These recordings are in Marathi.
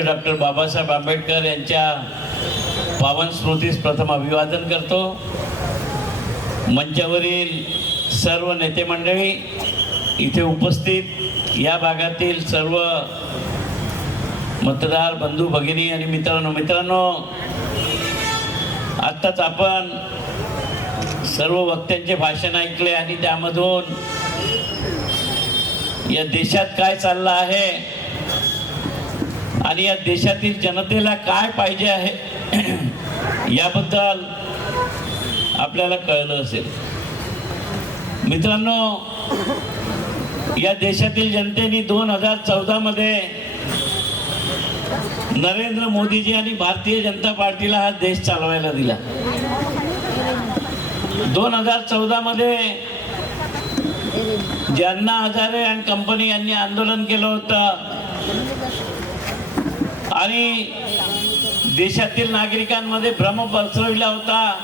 डॉक्टर बाबासाहेब आंबेडकर यांच्या पावन स्मृतीस प्रथम अभिवादन करतो. मंचावरील सर्व नेते मंडळी इथे उपस्थित या भागातील सर्व मतदार बंधू भगिनी आणि मित्रांनो मित्रांनो आत्ताच आपण सर्व वक्त्यांचे भाषण ऐकले आणि त्यामधून या देशात काय चाललं आहे आणि या देशातील जनतेला काय पाहिजे आहे याबद्दल आपल्याला कळलं असेल. मित्रांनो या देशातील जनतेने दोन हजार चौदामध्ये नरेंद्र मोदीजी आणि भारतीय जनता पार्टीला हा देश चालवायला दिला. दोन हजार चौदामध्ये ज्यांना हजारे अँड कंपनी यांनी आंदोलन केलं होतं आणि देशातील नागरिकांमध्ये भ्रम पसरविला होता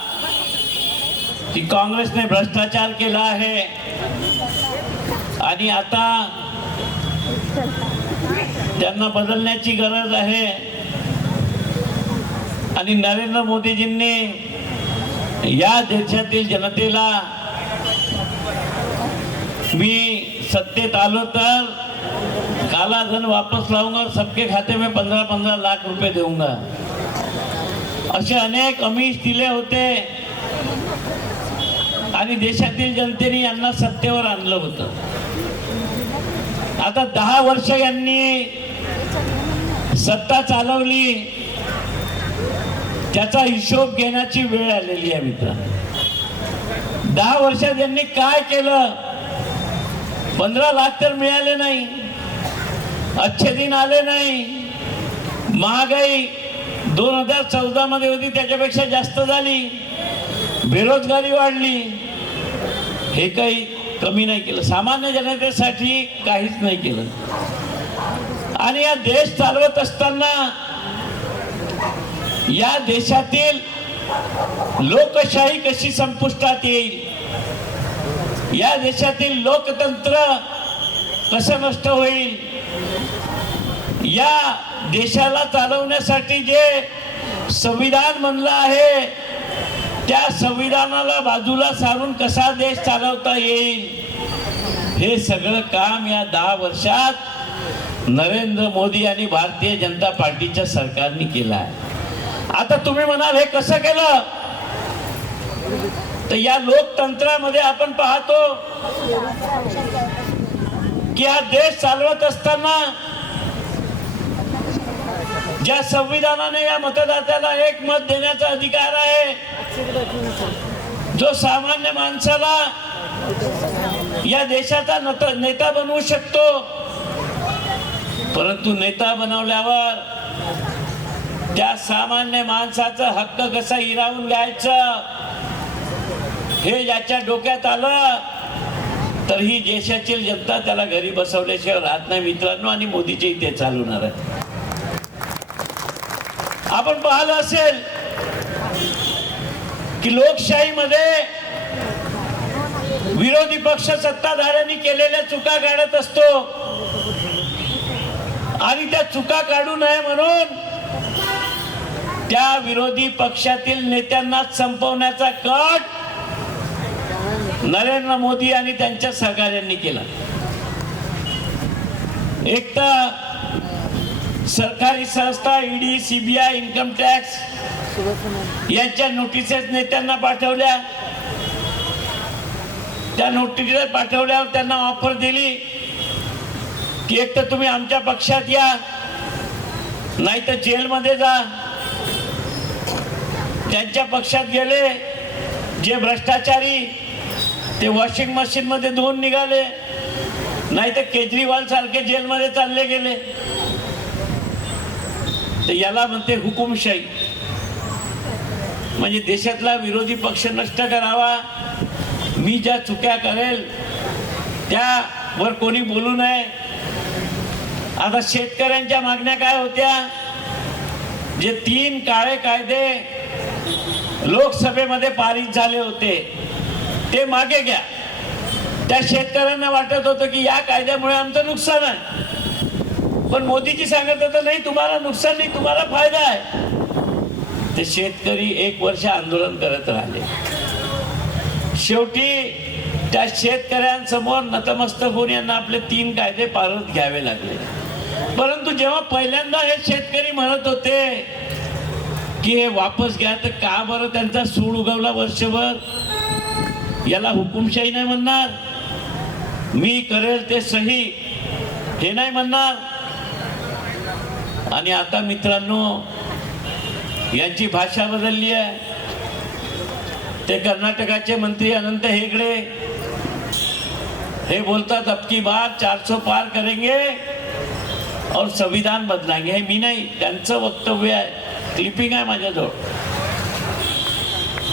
की काँग्रेसने भ्रष्टाचार केला आहे. आणि आता त्यांना बदलण्याची गरज आहे. आणि नरेंद्र मोदीजींनी या देशातील जनतेला मी सत्तेत आलो तर काला धन वापस लावूंगा सबके खाते में पंधरा पंधरा लाख रुपये देऊंगा असे अनेक अमिष दिले होते आणि देशातील जनतेने यांना सत्तेवर आणलं होतं. आता दहा वर्ष यांनी सत्ता चालवली त्याचा हिशोब घेण्याची वेळ आलेली आहे मित्र. दहा वर्षात यांनी काय केलं? पंधरा लाख तर मिळाले नाही. अच्छे दिन आले नाही. महागाई दोन हजार चौदा मध्ये होती त्याच्यापेक्षा जास्त झाली. बेरोजगारी वाढली. हे काही कमी नाही केलं. सामान्य जनतेसाठी काहीच नाही केलं. आणि या देश चालवत असताना या देशातील लोकशाही कशी संपुष्टात येईल? या देशातील लोकतंत्र कसं नष्ट होईल? या देशाला चालवण्यासाठी जे संविधान म्हणलं आहे त्या संविधानाला बाजूला सारून कसा देश चालवता येईल? हे सगळं काम या दहा वर्षात नरेंद्र मोदी आणि भारतीय जनता पार्टीच्या सरकारने केलं आहे. आता तुम्ही म्हणाल हे कसं केलं? तर या लोकतंत्रामध्ये आपण पाहतो की हा देश चालवत असताना ज्या संविधानाने या मतदात्याला एक मत देण्याचा अधिकार आहे जो सामान्य माणसाला या देशाचा नेता बनवू शकतो परंतु नेता बनवल्यावर त्या सामान्य माणसाचा हक्क कसा हिरावून घ्यायचा हे ज्याच्या डोक्यात आलं तर ही देशातील जनता त्याला घरी बसवल्याशिवाय राहत नाही मित्रांनो आणि मोदीचे इथे चालवणार आहे आपण पाहिलं असेल की लोकशाहीमध्ये विरोधी पक्ष सत्ताधाऱ्यांनी केलेल्या चुका काढत असतो. आणि त्या चुका काढू नये म्हणून त्या विरोधी पक्षातील नेत्यांना संपवण्याचा कट नरेंद्र मोदी आणि त्यांच्या सहकार्यांनी केला. एक तर सरकारी संस्था ईडी सीबीआय इन्कम टॅक्स यांच्या नोटिसेस नेत्यांना पाठवल्या. त्या नोटिसेस पाठवल्यावर त्यांना ऑफर दिली की एक तर तुम्ही आमच्या पक्षात या नाही तर जेलमध्ये जा. त्यांच्या पक्षात गेले जे भ्रष्टाचारी ते वॉशिंग मशीन मध्ये धुवून निघाले नाही तर केजरीवाल सारखे जेलमध्ये चालले गेले. तर याला म्हणते हुकुमशाही. म्हणजे देशातला विरोधी पक्ष नष्ट करावा. मी ज्या चुक्या करेल त्यावर कोणी बोलू नये. आता शेतकऱ्यांच्या मागण्या काय होत्या? जे तीन काळे कायदे लोकसभेमध्ये पारित झाले होते ते मागे घ्या. त्या शेतकऱ्यांना वाटत होतं की या कायद्यामुळे आमचं नुकसान आहे. पण मोदीजी सांगत होतं नाही तुम्हाला नुकसान नाही तुम्हाला फायदा आहे. ते शेतकरी एक वर्ष आंदोलन करत राहिले. शेवटी त्या शेतकऱ्यांसमोर नतमस्तक होऊन यांना आपले तीन कायदे पाळत घ्यावे लागले. परंतु जेव्हा पहिल्यांदा हे शेतकरी म्हणत होते की हे वापस घ्या तर का बरं त्यांचा सूड उगवला वर्षभर? याला हुकुमशाही नाही म्हणणार. मी करेल ते सही हे नाही म्हणणार. आणि आता मित्रांनो यांची भाषा बदलली आहे. ते कर्नाटकाचे मंत्री अनंत हेगडे हे बोलतात अब की बार सो पार करेंगे और संविधान बदलांगे हे मी नाही त्यांचं वक्तव्य आहे. क्लिपिंग आहे माझ्याजवळ.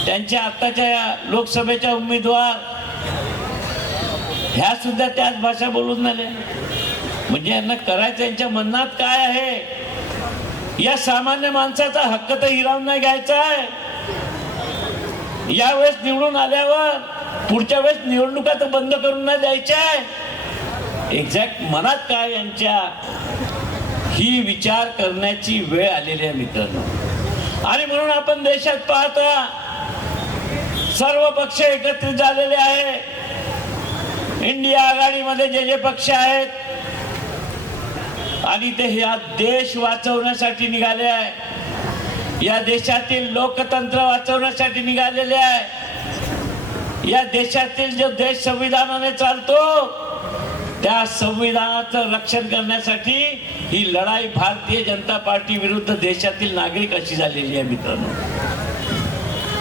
त्यांच्या आत्ताच्या या लोकसभेच्या उमेदवार ह्या सुद्धा त्याच भाषा बोलून झाल्या म्हणजे यांना करायचं यांच्या मनात काय आहे? या सामान्य माणसाचा हक्क तर हिरावून नाही घ्यायचा आहे. यावेळेस निवडून आल्यावर पुढच्या वेळेस निवडणुका तर बंद करून नाही द्यायच्या आहे. एक्झॅक्ट मनात काय यांच्या? ही विचार करण्याची वेळ आलेली आहे मित्रांनो. आणि म्हणून आपण देशात पाहता सर्व पक्ष एकत्रित झालेले आहे. इंडिया आघाडीमध्ये जे जे पक्ष आहेत आणि ते ह्या देश वाचवण्यासाठी निघाले आहे. या देशातील लोकतंत्र वाचवण्यासाठी निघालेले आहे. या देशातील जो देश संविधानाने चालतो त्या संविधानाचं रक्षण करण्यासाठी ही लढाई भारतीय जनता पार्टी विरुद्ध देशातील नागरिक अशी झालेली आहे मित्रांनो.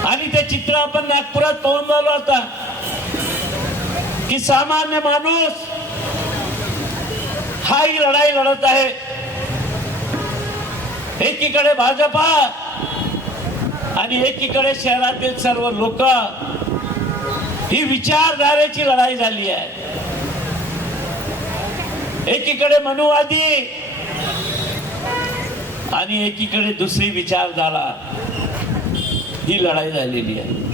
आणि ते चित्र आपण नागपुरात पाहून झालो आता की सामान्य माणूस हा ही लढाई लढत आहे. एकीकडे भाजपा आणि एकीकडे शहरातील सर्व लोक. ही विचारधारेची लढाई झाली आहे. एकीकडे मनुवादी आणि एकीकडे दुसरी विचारधारा. ही लढाई झालेली आहे.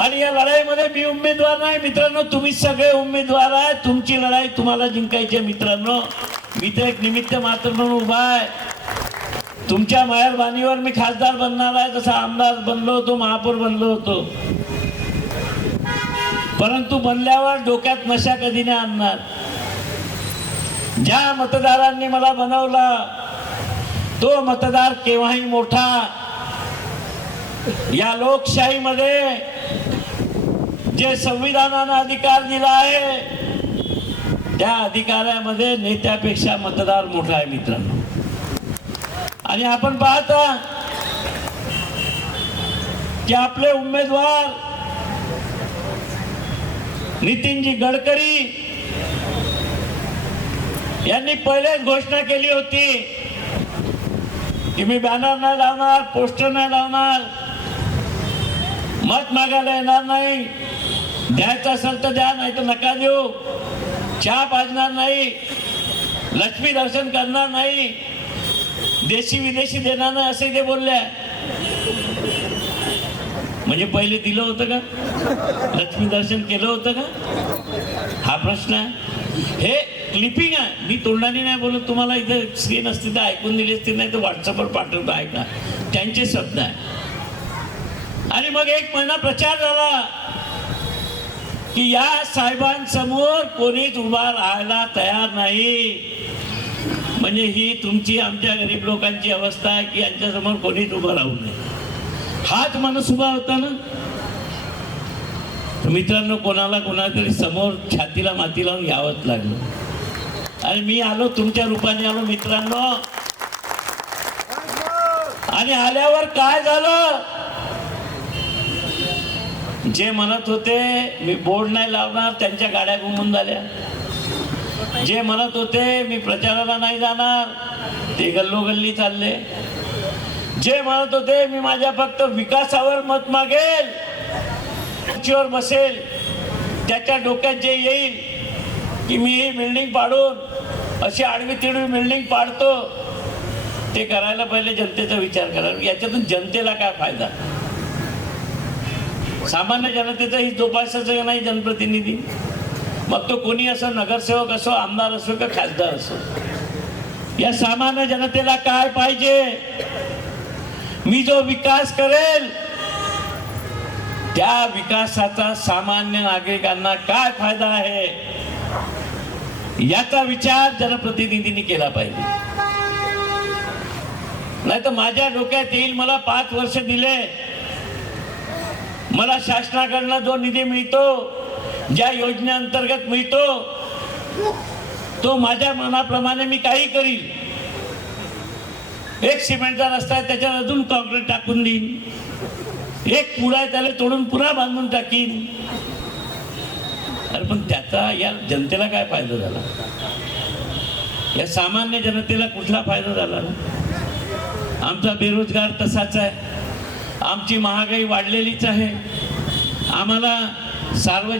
आणि या लढाईमध्ये मी उमेदवार नाही. मित्रांनो तुम्ही सगळे उमेदवार आहे तुमची लढाई तुम्हाला जिंकायची आहे मित्रांनो. मी तर एक निमित्त मात्र म्हणून उभा आहे. तुमच्या मेहरबानीवर मी खासदार बनणार आहे. जसा आमदार बनलो होतो महापौर बनलो होतो. परंतु बनल्यावर डोक्यात नशा कधी नाही आणणार. ज्या मतदारांनी मला बनवला तो मतदार केव्हाही मोठा या लोकशाहीमध्ये जे संविधानानं अधिकार दिला आहे त्या अधिकारामध्ये नेत्यापेक्षा मतदार मोठा आहे मित्रांनो आणि आपण पाहता की आपले उमेदवार नितीनजी गडकरी यांनी पहिलेच घोषणा केली होती की मी बॅनर नाही लावणार पोस्टर नाही लावणार. मत मागायला येणार नाही. द्यायचं असेल तर द्या नाही तर नका देऊ. चहा पाजणार नाही. लक्ष्मी दर्शन करणार नाही. देशी विदेशी देणार नाही असे ते बोलले. म्हणजे पहिले दिलं होतं का? लक्ष्मी दर्शन केलं होतं का? हा प्रश्न आहे. हे क्लिपिंग आहे. मी तोंडाने नाही बोलत तुम्हाला इथं स्क्रीन असते तर ऐकून दिली असते नाही तर व्हॉट्सअपवर पाठवतो ऐका. त्यांचे शब्द आहे. आणि मग एक महिना प्रचार झाला की या साहेबांसमोर कोणीच उभा राहायला तयार नाही. म्हणजे ही तुमची आमच्या गरीब लोकांची अवस्था आहे की यांच्यासमोर कोणीच उभं राहू नये. हाच माणूस उभा होता ना. मित्रांनो कोणाला कोणातरी समोर छातीला माती लावून यावंच लागलं. आणि मी आलो तुमच्या रूपाने आलो मित्रांनो. आणि आल्यावर काय झालं? जे म्हणत होते मी बोर्ड नाही लावणार त्यांच्या गाड्या घुमून झाल्या. जे म्हणत होते मी प्रचाराला नाही जाणार ते गल्लोगल्ली चालले. जे म्हणत होते मी माझ्या फक्त विकासावर मत मागेल खुर्चीवर बसेल त्याच्या डोक्यात जे येईल की मी ही बिल्डिंग पाडून अशी आडवी तिडवी बिल्डिंग पाडतो ते करायला पहिले जनतेचा विचार करा. याच्यातून जनतेला काय फायदा? सामान्य जनतेचा ही जोपासायचं नाही जनप्रतिनिधी? मग तो कोणी असो नगरसेवक असो आमदार असो का खासदार असो? या सामान्य जनतेला काय पाहिजे? मी जो विकास करेल त्या विकासाचा सामान्य नागरिकांना काय फायदा आहे? याचा विचार जनप्रतिनिधींनी केला पाहिजे. नाही तर माझ्या डोक्यात येईल मला पाच वर्ष दिले. मला शासनाकडनं जो निधी मिळतो ज्या योजनेअंतर्गत मिळतो तो माझ्या मनाप्रमाणे मी काही करील एक सिमेंटचा रस्ता आहे त्याच्यावर अजून कॉन्क्रीट टाकून देईन. एक पुढा आहे त्याला तोडून पुन्हा बांधून टाकीन. अरे पण त्याचा या जनतेला काय फायदा झाला? या सामान्य जनतेला कुठला फायदा झाला? आमचा बेरोजगार तसाच आहे. आमची महागाई वाढलेलीच आहे. आम्हाला सार्वजनिक